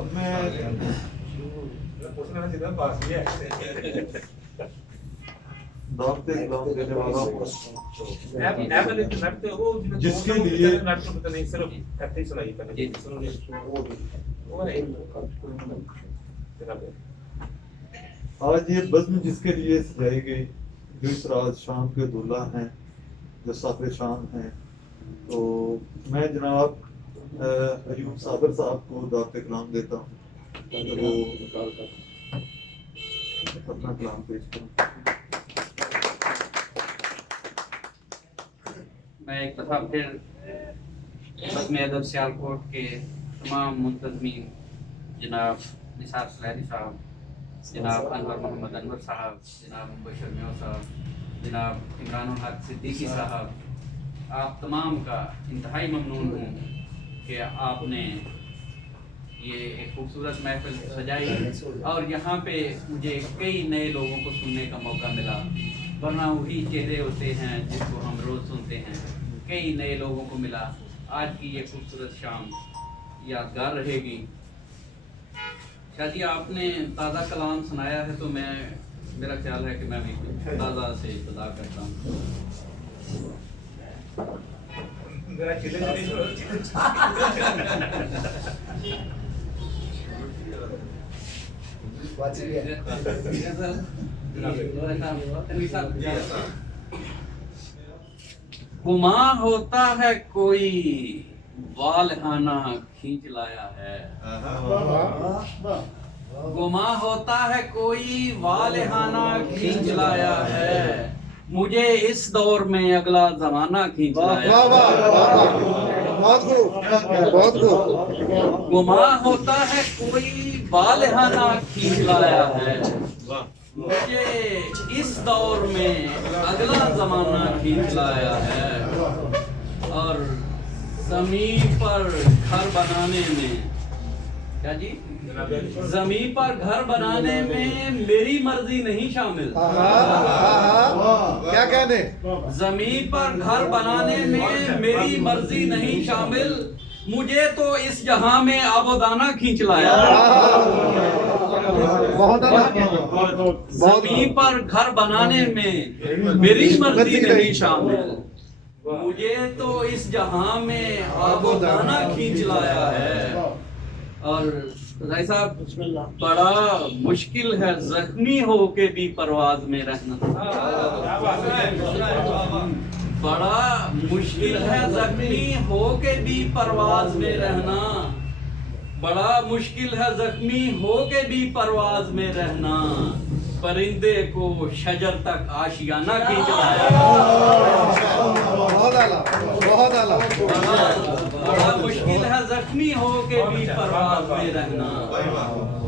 अब मैं पूछना चाहिए पास ही है दावते इस्लाम देने वाला हूँ जिसके लिए नहीं सिर्फ ऐसे ही सुनाइए पहले सुनिए वो नहीं आज ये बज़्म जिसके लिए सजाई गई, जो इस रात शाम के दूल्हा हैं, जो साफे शाम हैं, तो मैं जनाब अयूब साबर साहब को दावत कलाम देता हूँ ताकि वो अपना कलाम पेश करें। मैं एक दफ़ा फिर बज़्म अदब सियालकोट के तमाम मुंतज़मीन जनाब निसार सलैनी साहब, जनाब अनवर मोहम्मद अनवर साहब, जनाब मुबशर मेव साहब, जनाब इमरानुल हक सिद्दीकी साहब, आप तमाम का इंतहाई ममनून हूँ कि आपने ये एक खूबसूरत महफिल सजाई और यहाँ पे मुझे कई नए लोगों को सुनने का मौका मिला, वरना वही चेहरे होते हैं जिसको हम रोज़ सुनते हैं। कई नए लोगों को मिला। आज की ये खूबसूरत शाम यादगार रहेगी। शादी आपने ताज़ा कलाम सुनाया है तो मेरा ख्याल है कि मैं भी ताज़ा से इब्तिदा करता हूँ। गुमा होता है कोई वालहाना खींच लाया है, गुमा होता है कोई वालहाना खींच लाया है, मुझे इस दौर में अगला जमाना खींच लाया। गुमा होता है कोई वालहाना खींच लाया है, मुझे इस दौर में अगला जमाना खींच लाया है। और ज़मीन पर घर बनाने में, क्या जी, ज़मीन पर घर बनाने में मेरी मर्जी नहीं शामिल। क्या कहने? ज़मीन पर घर बनाने में मेरी मर्जी नहीं शामिल, मुझे तो इस जहां में आबोदाना खींच लाया। ज़मीन पर घर बनाने में मेरी मर्जी नहीं शामिल, मुझे तो इस जहां में आबोदाना खींच लाया है। और राय साहब, बड़ा मुश्किल है जख्मी हो के भी परवाज में रहना, बड़ा मुश्किल है जख्मी हो के भी परवाज में रहना, बड़ा मुश्किल है जख्मी हो के भी परवाज में रहना, परिंदे को शजर तक आशियाना खींच लाया। बड़ा मुश्किल है जख्मी हो के भी परवाज में रहना,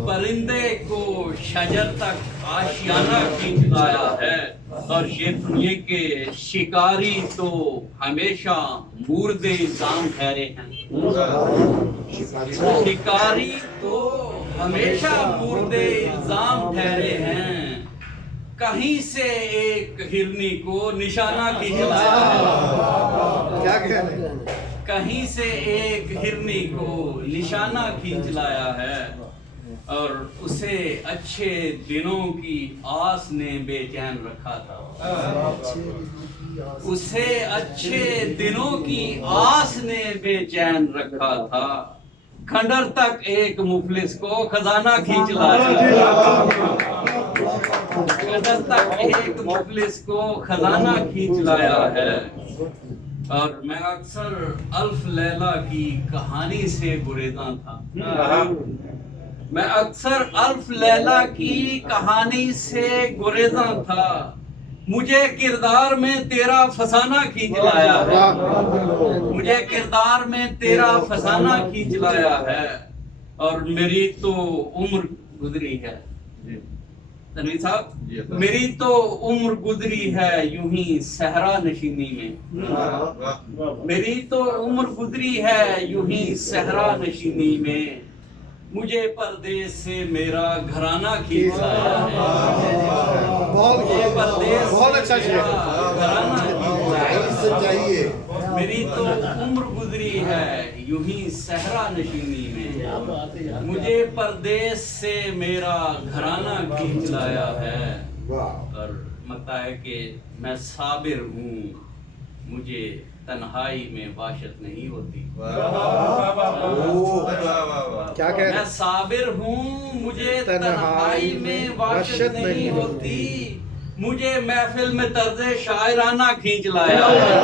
परिंदे को शजर तक आशियाना खींच लाया है। और ये दुनिया के शिकारी तो हमेशा मुर्दे जाम ठहरे हैं, शिकारी तो हमेशा मुर्दे इल्जाम ठहरे हैं, कहीं से एक हिरनी को निशाना खींच लाया है। क्या कहने? कहीं से एक हिरनी को निशाना खींच लाया है, और उसे अच्छे दिनों की आस ने बेचैन रखा था, उसे अच्छे दिनों की आस ने बेचैन रखा था, खंडर तक एक मुफलिस को खजाना खींच लाया। खंडर तक एक मुफलिस को खजाना खींच लाया है। और मैं अक्सर अल्फ लैला की कहानी से गुरेज़ां था, मैं अक्सर अल्फ लैला की कहानी से गुरेज़ां था, मुझे किरदार में तेरा फसाना खींच लाया है, मुझे किरदार में तेरा फसाना खींच लाया है। और मेरी तो उम्र गुजरी है तनवीर साहब, मेरी तो उम्र गुजरी है यूं ही सहरा नशीनी में, मेरी तो उम्र गुजरी है यूं ही सहरा नशीनी में, मुझे परदेश से मेरा घराना खींच लाया है। मुझे परदेश बहुत अच्छा से मेरा घराना खींच लाया है। मेरी तो उम्र गुजरी है यूं ही सहरा नशीनी में मुझे परदेश से मेरा घराना खींच लाया है। और लगता है कि मैं साबिर हूँ, मुझे तन्हाई में वाशत नहीं होती। क्या कह रहे मैं साबिर हूँ, मुझे तन्हाई में वाशत नहीं होती, मुझे महफिल में तर्ज़े शायराना खींच लाया है।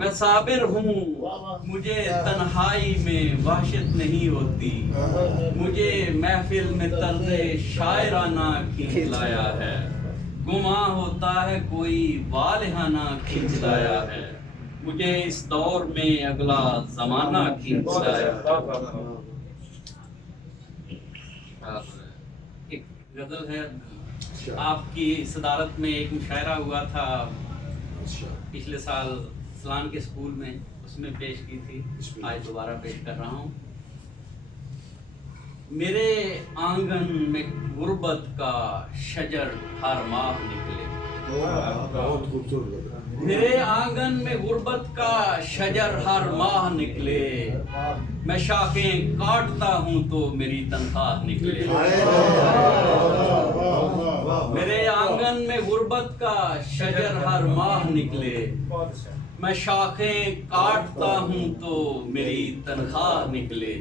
मैं साबिर हूँ, मुझे तन्हाई में वाशत नहीं होती, मुझे महफिल में तर्ज़े शायराना खींच लाया है। गुमा होता है कोई वालिहाना खींच लाया है, मुझे इस दौर में अगला जमाना खींच लाया है। एक गजल है, आपकी सदारत में एक मुशायरा हुआ था पिछले साल सलान के स्कूल में, उसमें पेश की थी, आज दोबारा पेश कर रहा हूँ। मेरे आंगन में गुर्बत का शजर हर माह निकले। बहुत खूबसूरत। मेरे आंगन में गुर्बत का शजर हर माह निकले, मैं शाखें काटता हूँ तो मेरी तनख्वाह निकले। मेरे आंगन में गुर्बत का शजर हर माह निकले, मैं शाखें काटता हूँ तो मेरी तनख्वाह निकले।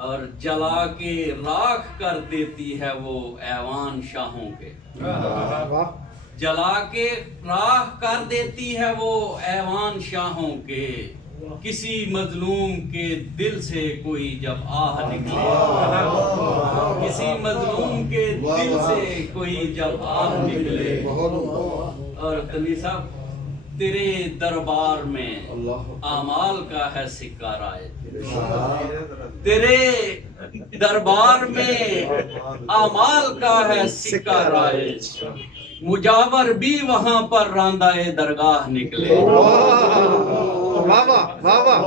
और जला के राख कर देती है वो ऐवान शाहों के, जला के राख कर देती है वो ऐवान शाहों के, किसी मजलूम के दिल से कोई जब आह निकले। किसी मजलूम के दिल से कोई जब आह निकले। और तन्वी साहब, तेरे दरबार में आमाल का है सिक्का राय, तेरे दरबार में आमाल का है सिक्का राय, मुजावर भी वहां पर रांदाए दरगाह निकले।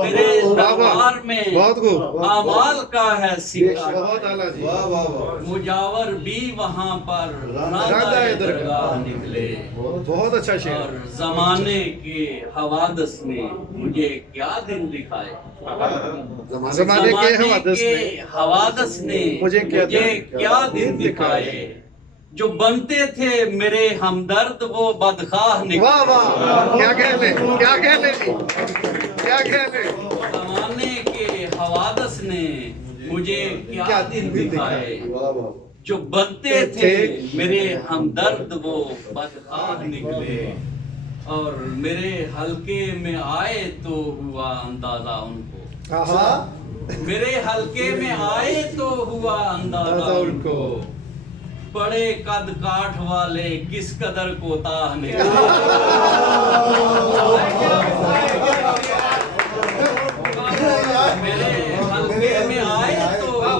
तेरे दरबार में आमाल का है सिक्का, मुजावर भी वहां पर रांदाए दरगाह निकले। बहुत अच्छा शेर। और जमाने के हवादस ने मुझे क्या दिन दिखाए, जमाने के हवादस ने मुझे क्या दिन दिखाए, जो बनते थे मेरे हमदर्द वो बदखाह निकले। वाह वाह, क्या कहने, क्या कहने, क्या कहने। जमाने के हवादस ने मुझे क्या दिन दिखाए, जो बनते थे मेरे हमदर्द वो बदखाह निकले। और मेरे हल्के में आए तो हुआ अंदाजा उनको, मेरे हल्के में आए तो हुआ अंदाजा उनको, बड़े कद काठ वाले किस कदर कोताह निकले। मेरे हल्के में आए तो हुआ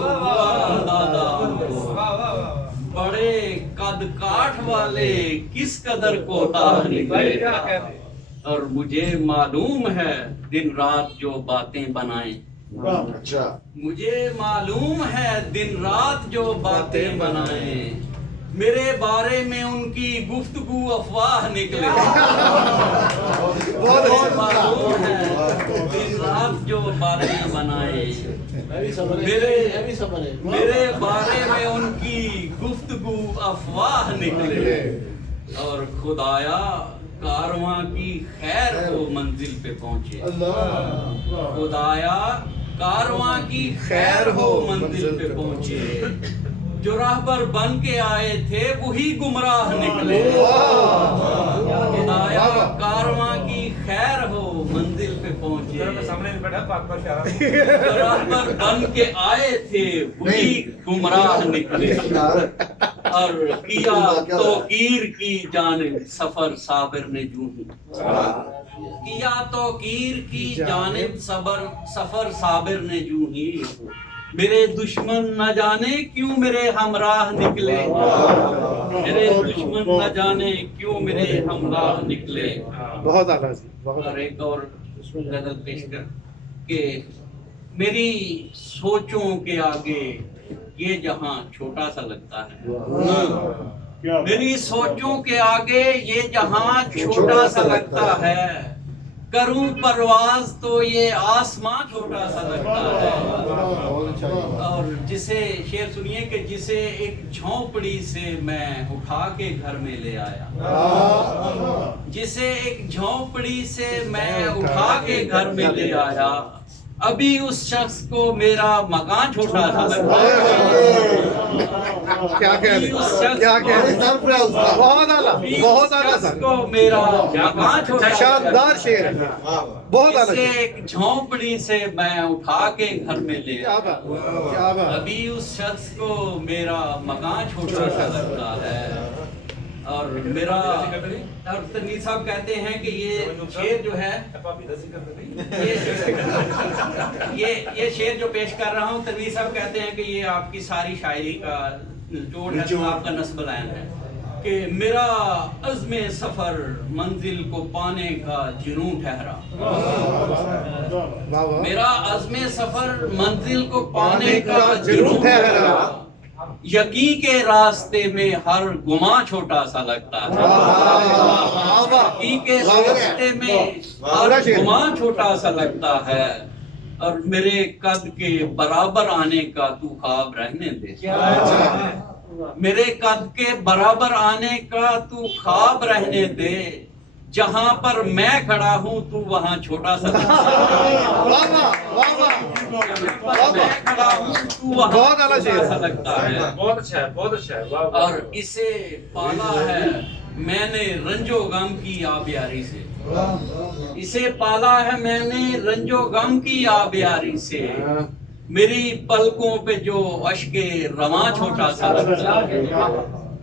अंदाजा उनको, बड़े कद काठ वाले किस कदर कोताह निकले। और मुझे मालूम है दिन रात जो बातें बनाए, अच्छा, मुझे मालूम है दिन रात जो बातें बनाए, मेरे बारे में उनकी गुफ्तगू अफवाह निकले। मुझे मालूम है दिन रात जो बातें बनाए, मेरे बारे में उनकी गुफ्तगू अफवाह निकले। और खुदाया कारवां की खैर हो मंजिल पे पहुंचे, खुदाया कारवां की खैर हो मंजिल पे पहुंचे, जो राहबर बन के आए थे वही गुमराह निकले। खुदाया कारवां की खैर हो मंजिल पे पहुंचे, सामने बैठा पाक पर शाह, जो राहबर बन के आए थे वही गुमराह निकले। और किया तौकीर की जानिब सफर साबिर ने यूं ही, किया तौकीर की जानिब सफर साबिर ने यूं ही, मेरे दुश्मन न जाने क्यों मेरे हमराह निकले, मेरे दुश्मन न जाने क्यों मेरे हमराह निकले। बहुत आला जी, बहुत। और एक और गजल पेश कर के, मेरी सोचों के आगे ये जहां छोटा सा लगता है, मेरी सोचों के आगे ये जहां छोटा सा लगता है, करूं परवाज तो ये आसमां छोटा सा लगता है। और जिसे शेर सुनिए कि जिसे एक झोंपड़ी से मैं उठा के घर में ले आया, जिसे एक झोंपड़ी से मैं उठा के घर में ले आया, अभी उस शख्स को मेरा मकान छोटा सा लगता है। क्या कह रहे क्या कह रहे बहुत आला सर, को मेरा मकान छोटा शानदार शेर है, बहुत आला जिसे शेर। एक झोंपड़ी से मैं उठा के घर में ले क्या आया, बात, क्या बात। अभी उस शख्स को मेरा मकान छोटा सा लगता है। और मेरा और तनवीर साहब कहते हैं कि ये शेर जो है, ये शेर जो पेश कर रहा हूँ, तनवीर साहब कहते हैं कि ये आपकी सारी शायरी का जोड़ है, तो आपका नस्ब लाइन है कि मेरा अज़्मे सफर मंजिल को पाने का जुनून ठहरा, मेरा अज़्मे सफर मंजिल को पाने का जुनून ठहरा, यकीन के रास्ते में हर गुमा छोटा सा लगता है, यकीन के रास्ते में हर गुमा छोटा सा लगता है, और मेरे कद के बराबर आने का तू ख्वाब रहने दे, मेरे कद के बराबर आने का तू ख्वाब रहने दे, जहां पर मैं खड़ा हूं तू वहां छोटा सा लगता है। बहुत अच्छा है, बहुत अच्छा है। वाह वाह। और इसे पाला है मैंने रंजो गम की आबियारी से, इसे पाला है मैंने रंजो गम की आबियारी से, मेरी पलकों पे जो अश्के रवां छोटा सा लगता है,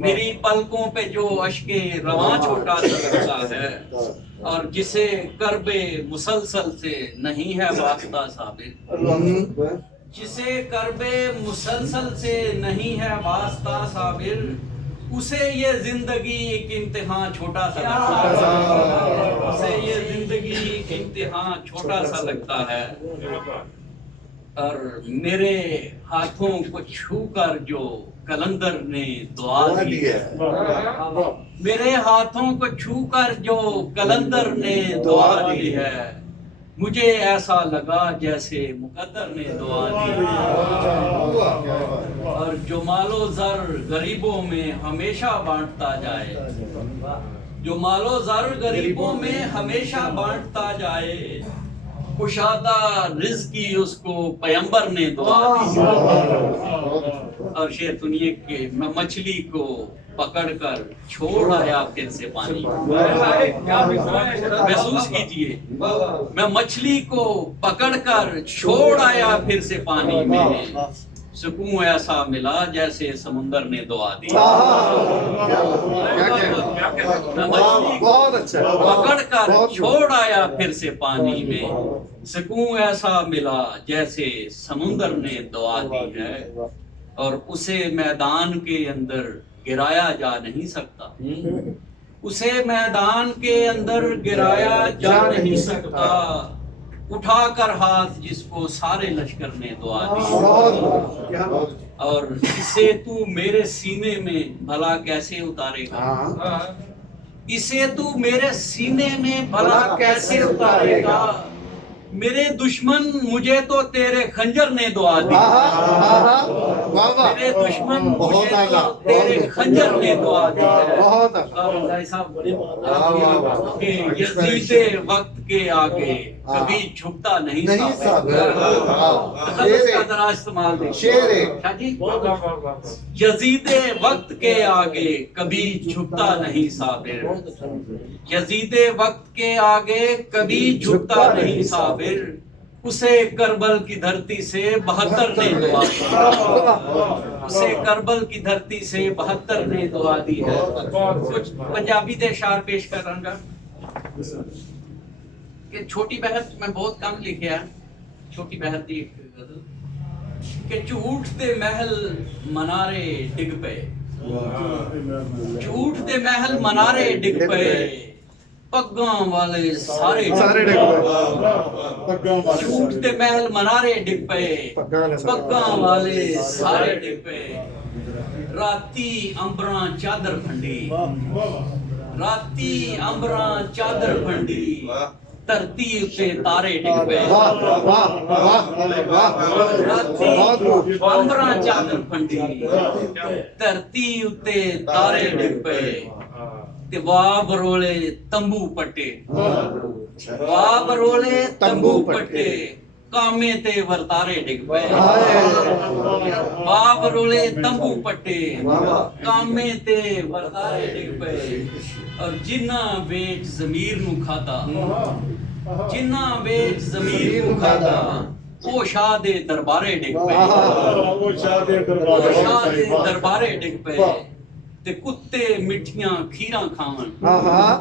मेरी पलकों पे जो अश्के रवां छोटा सा लगता है, और जिसे करबे मुसलसल से नहीं है वास्ता साबिर, जिसे करबे मुसलसल से नहीं है वास्ता साबिर, उसे ये जिंदगी एक इम्तिहान छोटा सा लगता है, उसे ये जिंदगी एक इम्तिहान छोटा सा लगता है। और मेरे हाथों को छूकर जो कलंदर ने दुआ दी है, मेरे हाथों को छूकर जो कलंदर ने दुआ दी है, मुझे ऐसा लगा जैसे मुकद्दर ने दुआ दी है। और जो मालो जर गरीबों में हमेशा बांटता जाए, जो मालो जर गरीबों में हमेशा बांटता जाए, कुशादा रिज़्की उसको पैगंबर ने दुआ दी। और शेर सुनिए कि मैं मछली को पकड़कर छोड़ आया फिर से पानी, महसूस कीजिए, मैं मछली को पकड़कर छोड़ आया फिर से पानी में, सुकून ऐसा मिला जैसे समुंदर ने दुआ दी। बहुत अच्छा, पकड़कर छोड़ आया फिर से पानी में, सुकून ऐसा मिला जैसे समुंदर ने दुआ दी है, और उसे मैदान के अंदर गिराया जा नहीं सकता, उसे मैदान के अंदर गिराया जा नहीं सकता, उठाकर हाथ जिसको सारे लश्कर ने दुआ दी। और इसे तू मेरे सीने में भला कैसे उतारेगा, इसे तू मेरे सीने में भला कैसे उतारेगा, मेरे दुश्मन मुझे तो तेरे खंजर ने दुआ दी, मेरे दुश्मन मुझे तो तेरे खंजर ने दुआ दी है। और भाई साहब कि यजीदे वक्त के आगे कभी झुकता नहीं जरा इस्तेमाल यजीदे वक्त के आगे कभी झुकता नहीं साबिर, यजीदे वक्त के आगे कभी झुकता नहीं साबिर, उसे करबल की धरती से 72 ने दुआ दी, उसे करबल की धरती से 72 ने दुआ दी है। कुछ पंजाबी दे शार पेश कर रहा कि छोटी बहन मैं बहुत कम लिखे है, छोटी बहन दी कि झूठ दे महल मनारे डिग पे, झूठ दे महल मनारे डिग पे, पग्गां वाले सारे डिग पे, झूठ दे महल मनारे डिग पे, पग्गां वाले सारे डिग पे, राती अंबरां चादर फंडी, राती अंबरां चादर फंडी, ਧਰਤੀ ਉੱਤੇ ਤਾਰੇ ਡਿੱਗ ਪਏ वाह वाह वाह वाह बहुत खूब ਅੰਬਰਾਂ ਚਾਦਰ ਫੰਡੀ ਧਰਤੀ ਉੱਤੇ ਤਾਰੇ ਡਿੱਗ ਪਏ ਤੇ ਵਾਹ ਬਰੋਲੇ ਤੰਬੂ ਪੱਟੇ ਵਾਹ ਬਰੋਲੇ ਤੰਬੂ ਪੱਟੇ ਕਾਮੇ ਤੇ ਵਰਤਾਰੇ ਡਿੱਗ ਪਏ ਵਾਹ ਬਰੋਲੇ ਤੰਬੂ ਪੱਟੇ ਕਾਮੇ ਤੇ ਵਰਤਾਰੇ ਡਿੱਗ ਪਏ ਔਰ ਜਿਨ੍ਹਾਂ ਵੇਚ ਜ਼ਮੀਰ ਨੂੰ ਖਾਦਾ ਜਿਨ੍ਹਾਂ ਵੇਚ ਜ਼ਮੀਰ ਨੂੰ ਖਾਦਾ ਉਹ ਸ਼ਾਹ ਦੇ ਦਰਬਾਰੇ ਡਿੱਗ ਪਏ ਉਹ ਸ਼ਾਹ ਦੇ ਦਰਬਾਰੇ ਡਿੱਗ ਪਏ ਤੇ ਕੁੱਤੇ ਮਿੱਠੀਆਂ ਖੀਰਾਂ ਖਾਵਣ हाँ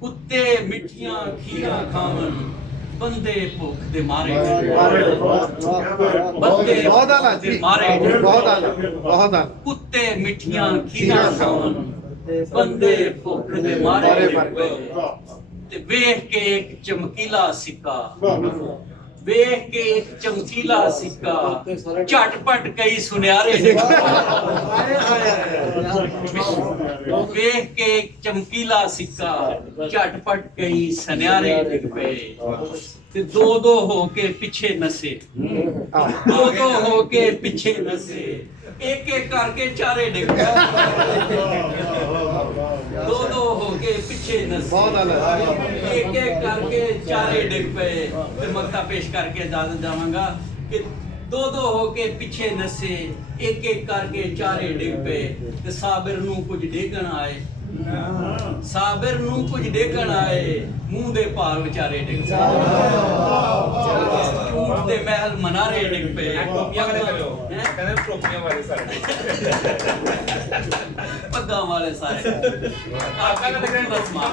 ਕੁੱਤੇ ਮਿੱਠੀਆਂ ਖੀਰਾਂ ਖਾਵਣ ਬੰਦੇ ਭੁੱਖ ਦੇ ਮਾਰੇ ਬੰਦੇ बहुत आला ਦੇ जी ਮਾਰੇ बहुत आला बहुत आला ਕੁੱਤੇ ਮਿੱਠੀਆਂ ਖੀਰਾਂ ਖਾਵਣ ਬੰਦੇ ਭੁੱਖ ਦੇ ਮਾਰੇ ਡਿੱਗ ਪਏ ਤੇ ਵੇਖ ਕੇ ਇੱਕ ਚਮਕੀਲਾ ਸਿੱਕਾ ਵੇਖ ਕੇ ਇੱਕ ਚਮਕੀਲਾ ਸਿੱਕਾ ਝਟਪਟ ਕਈ ਸੁਨਿਆਰੇ ਡਿੱਗ ਪਏ ਵੇਖ ਕੇ ਇੱਕ ਚਮਕੀਲਾ ਸਿੱਕਾ ਝਟਪਟ ਕਈ ਸੁਨਿਆਰੇ ਡਿੱਗ ਪਏ ਤੇ ਦੋ ਦੋ ਹੋ ਕੇ ਪਿੱਛੇ ਨਸੇ ਦੋ ਦੋ ਹੋ ਕੇ ਪਿੱਛੇ ਨਸੇ ਇੱਕ ਇੱਕ ਕਰਕੇ ਚਾਰੇ ਡਿੱਗ ਪਏ ਦੋ ਦੋ ਹੋ ਕੇ ਪਿੱਛੇ ਨਸੇ बहुत आला ਇੱਕ ਇੱਕ ਕਰਕੇ ਚਾਰੇ ਡਿੱਗ ਪਏ ਤੇ ਮਕਤਾ ਪੇਸ਼ ਕਰਕੇ ਇਜਾਜ਼ਤ ਜਾਵਾਂਗਾ ਕਿ ਦੋ ਦੋ ਹੋ ਕੇ ਪਿੱਛੇ ਨਸੇ ਇੱਕ ਇੱਕ ਕਰਕੇ ਚਾਰੇ ਡਿੱਗ ਪਏ ਤੇ ਸਾਬਿਰ ਨੂੰ ਕੁਝ ਡੇਗਣ ਆਏ ਸਾਬਿਰ ਨੂੰ ਕੁਝ ਡੇਗਣ ਆਏ ਮੂੰਹ ਦੇ ਭਾਰ ਵਿਚਾਰੇ ਡਿੱਗ ਪਏ ਝੂਠ ਦੇ ਮਹਿਲ ਮਨਾਰੇ ਡਿੱਗ ਪਏ ਕਹਿੰਦੇ ਟੋਪੀਆਂ ਵਾਲੇ ਸਾਰੇ ਪੱਗਾਂ ਵਾਲੇ ਸਾਰੇ ਆਕਾ ਦਾ ਰਸਮਾਂ